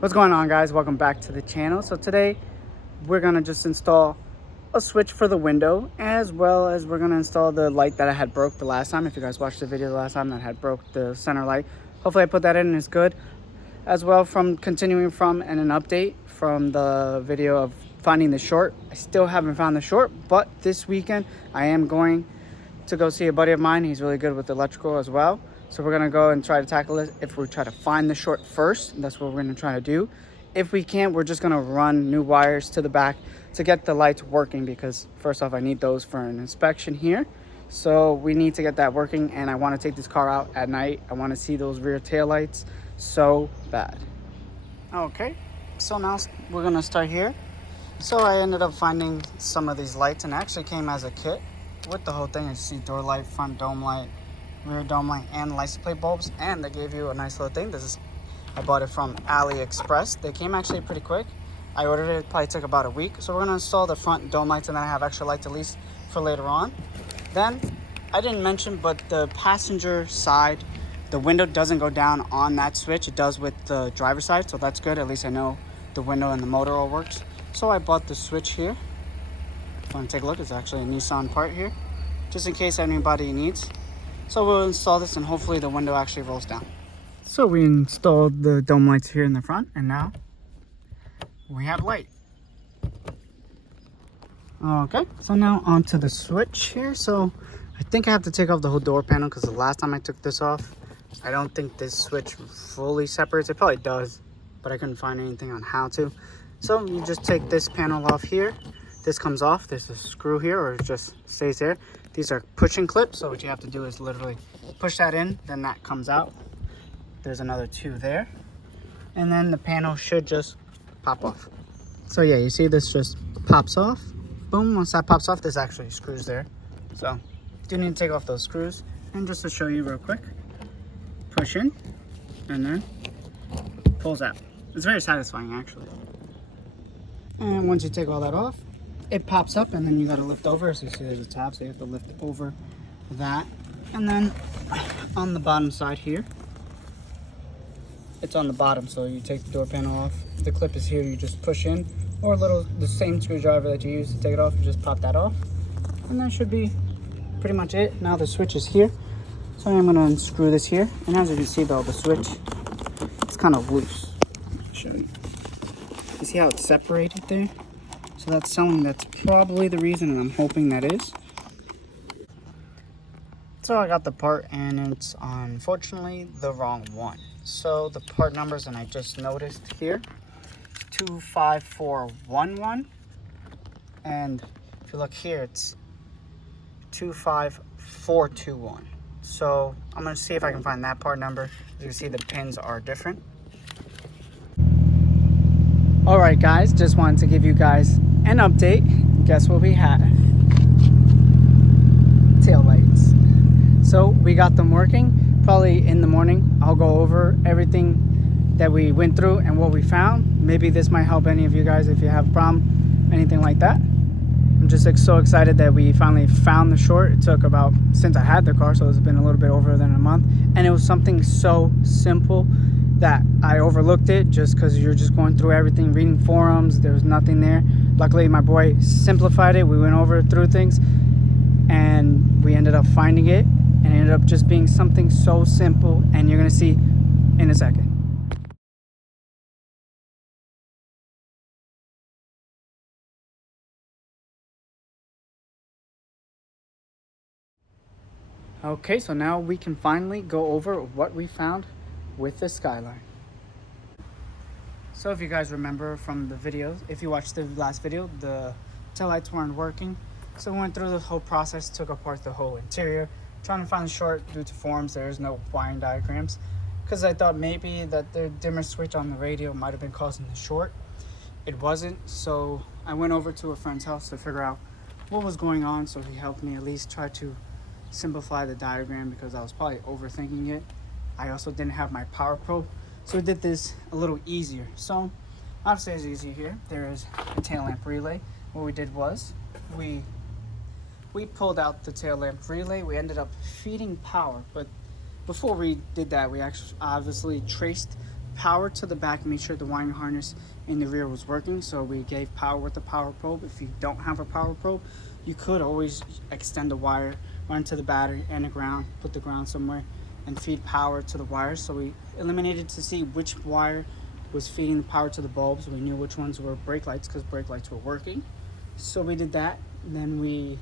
What's going on, guys? Welcome back to the channel. So today we're gonna just install a switch for the window, as well as we're gonna install the light that I had broke the last time. If you guys watched the video the last time that had broke the center light, hopefully I put that in and it's good. As well, from continuing from and an update from the video of finding the short. I still haven't found the short, but this weekend I am going to go see a buddy of mine. He's really good with electrical as well. So we're gonna go and try to tackle it. If we try to find the short first, that's what we're gonna try to do. If we can't, we're just gonna run new wires to the back to get the lights working, because first off, I need those for an inspection here. So we need to get that working, and I wanna take this car out at night. I wanna see those rear tail lights so bad. Okay, so now we're gonna start here. So I ended up finding some of these lights, and it actually came as a kit with the whole thing. You see door light, front dome light, rear dome light, and license plate bulbs, and they gave you a nice little thing. I bought it from AliExpress. They came actually pretty quick. I ordered it probably took about a week. So we're gonna install the front dome lights, and then I have extra lights at least for later on. Then I didn't mention, but the passenger side, the window doesn't go down on that switch. It does with the driver's side, so that's good. At least I know the window and the motor all works. So I bought the switch here. If you want to take a look, it's actually a Nissan part here, just in case anybody needs. So we'll install this, and hopefully the window actually rolls down. So we installed the dome lights here in the front, and now we have light. Okay, so now onto the switch here. So I think I have to take off the whole door panel, because the last time I took this off, I don't think this switch fully separates. It probably does, but I couldn't find anything on how to. So you just take this panel off here. This comes off. There's a screw here, or it just stays there. These are pushing clips, so what you have to do is literally push that in, then that comes out. There's another two there, and then the panel should just pop off. So yeah, you see this just pops off. Boom, once that pops off, there's actually screws there. So you do need to take off those screws. And just to show you real quick, push in, and then pulls out. It's very satisfying, actually. And once you take all that off, it pops up, and then you got to lift over. So you see there's a tab, so you have to lift over that. And then on the bottom side here, it's on the bottom, so you take the door panel off. The clip is here, you just push in, or the same screwdriver that you use to take it off, you just pop that off. And that should be pretty much it. Now the switch is here, so I'm gonna unscrew this here. And as you can see though, the switch, it's kind of loose. I'll show you. You see how it's separated there? So that's something that's probably the reason, and I'm hoping that is. So I got the part, and it's unfortunately the wrong one. So the part numbers, and I just noticed here, 25411, and if you look here, it's 25421. So I'm gonna see if I can find that part number. As you can see, the pins are different. All right, guys, just wanted to give you guys an update. Guess what we have? Tail lights. So we got them working. Probably in the morning, I'll go over everything that we went through and what we found. Maybe this might help any of you guys if you have a problem, anything like that. I'm just so excited that we finally found the short. It took about, since I had the car, so it's been a little bit over than a month. And it was something so simple that I overlooked it, just because you're just going through everything, reading forums. There was nothing there. Luckily, my boy simplified it. We went over through things, and we ended up finding it, and it ended up just being something so simple, and you're gonna see in a second. Okay, so now we can finally go over what we found with the Skyline. So if you guys remember from the videos, if you watched the last video, the taillights weren't working. So we went through the whole process, took apart the whole interior, trying to find the short. Due to forums, there is no wiring diagrams, because I thought maybe that the dimmer switch on the radio might have been causing the short. It wasn't, so I went over to a friend's house to figure out what was going on, so he helped me at least try to simplify the diagram, because I was probably overthinking it. I also didn't have my power probe, so we did this a little easier. So obviously, as easy here, there is a tail lamp relay. What we did was we pulled out the tail lamp relay. We ended up feeding power, but before we did that, we actually obviously traced power to the back, made sure the wiring harness in the rear was working. So we gave power with the power probe. If you don't have a power probe, you could always extend the wire, run to the battery and the ground, put the ground somewhere, and feed power to the wires. So we eliminated to see which wire was feeding the power to the bulbs. We knew which ones were brake lights because brake lights were working. So we did that. Then we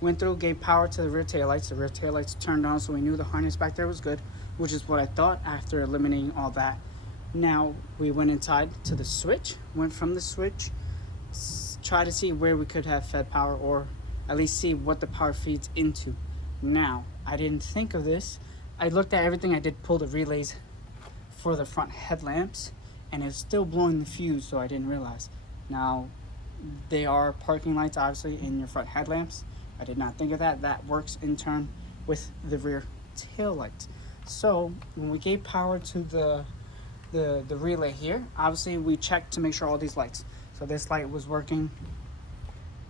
went through, gave power to the rear taillights. The rear taillights turned on, so we knew the harness back there was good, which is what I thought after eliminating all that. Now we went inside to the switch, went from the switch, try to see where we could have fed power, or at least see what the power feeds into. Now, I didn't think of this. I looked at everything. I did pull the relays for the front headlamps, and it's still blowing the fuse, so I didn't realize. Now, they are parking lights, obviously, in your front headlamps. I did not think of that. That works in turn with the rear tail lights. So when we gave power to the relay here, obviously we checked to make sure all these lights. So this light was working.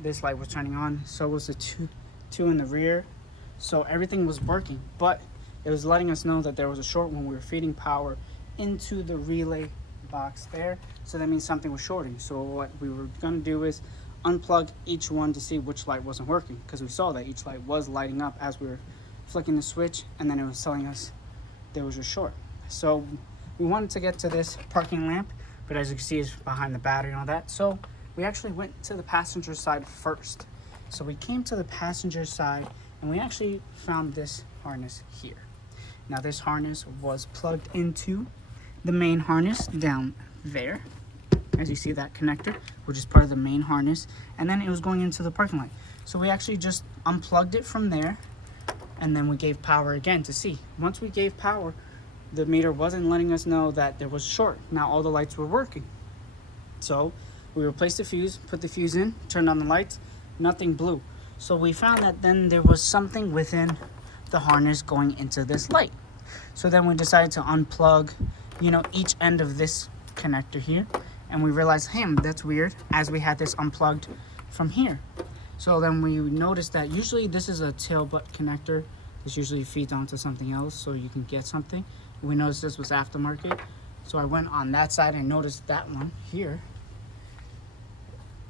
This light was turning on. So was the two in the rear. So everything was working, but it was letting us know that there was a short when we were feeding power into the relay box there. So that means something was shorting. So what we were gonna do is unplug each one to see which light wasn't working, because we saw that each light was lighting up as we were flicking the switch, and then it was telling us there was a short. So we wanted to get to this parking lamp, but as you can see, it's behind the battery and all that. So we actually went to the passenger side first. So we came to the passenger side, and we actually found this harness here. Now this harness was plugged into the main harness down there. As you see, that connector, which is part of the main harness, and then it was going into the parking light. So we actually just unplugged it from there, and then we gave power again to see. Once we gave power, the meter wasn't letting us know that there was short. Now all the lights were working. So we replaced the fuse, put the fuse in, turned on the lights, nothing blew. So we found that then there was something within the harness going into this light. So then we decided to unplug, each end of this connector here. And we realized, hey, that's weird, as we had this unplugged from here. So then we noticed that usually this is a tail butt connector. This usually feeds onto something else so you can get something. We noticed this was aftermarket. So I went on that side and noticed that one here.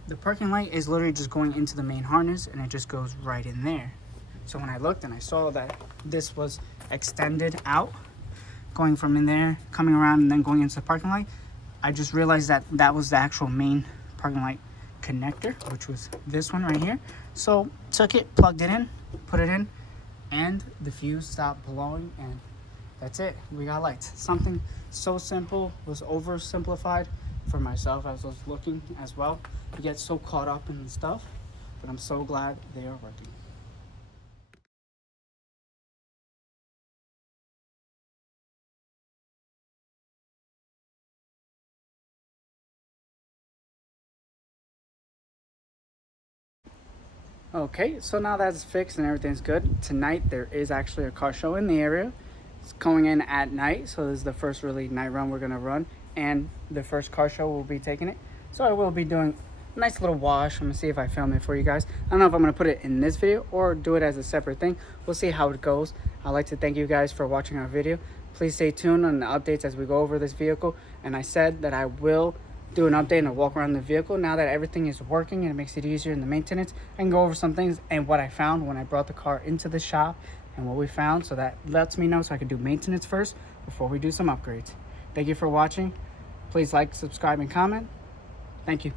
The parking light is literally just going into the main harness, and it just goes right in there. So when I looked and I saw that this was extended out, going from in there, coming around, and then going into the parking light, I just realized that that was the actual main parking light connector, which was this one right here. So took it, plugged it in, put it in, and the fuse stopped blowing, and that's it. We got lights. Something so simple was oversimplified for myself as I was looking as well. You get so caught up in stuff, but I'm so glad they are working. Okay, so now that's fixed and everything's good. Tonight there is actually a car show in the area. It's going in at night, so this is the first really night run we're gonna run, and the first car show will be taking it. So I will be doing a nice little wash. I'm gonna see if I film it for you guys. I don't know if I'm gonna put it in this video or do it as a separate thing. We'll see how it goes. I'd like to thank you guys for watching our video. Please stay tuned on the updates as we go over this vehicle. And I said that I will do an update and a walk around the vehicle. Now that everything is working and it makes it easier in the maintenance, I can go over some things and what I found when I brought the car into the shop and what we found, so that lets me know so I can do maintenance first before we do some upgrades. Thank you for watching. Please like, subscribe, and comment. Thank you.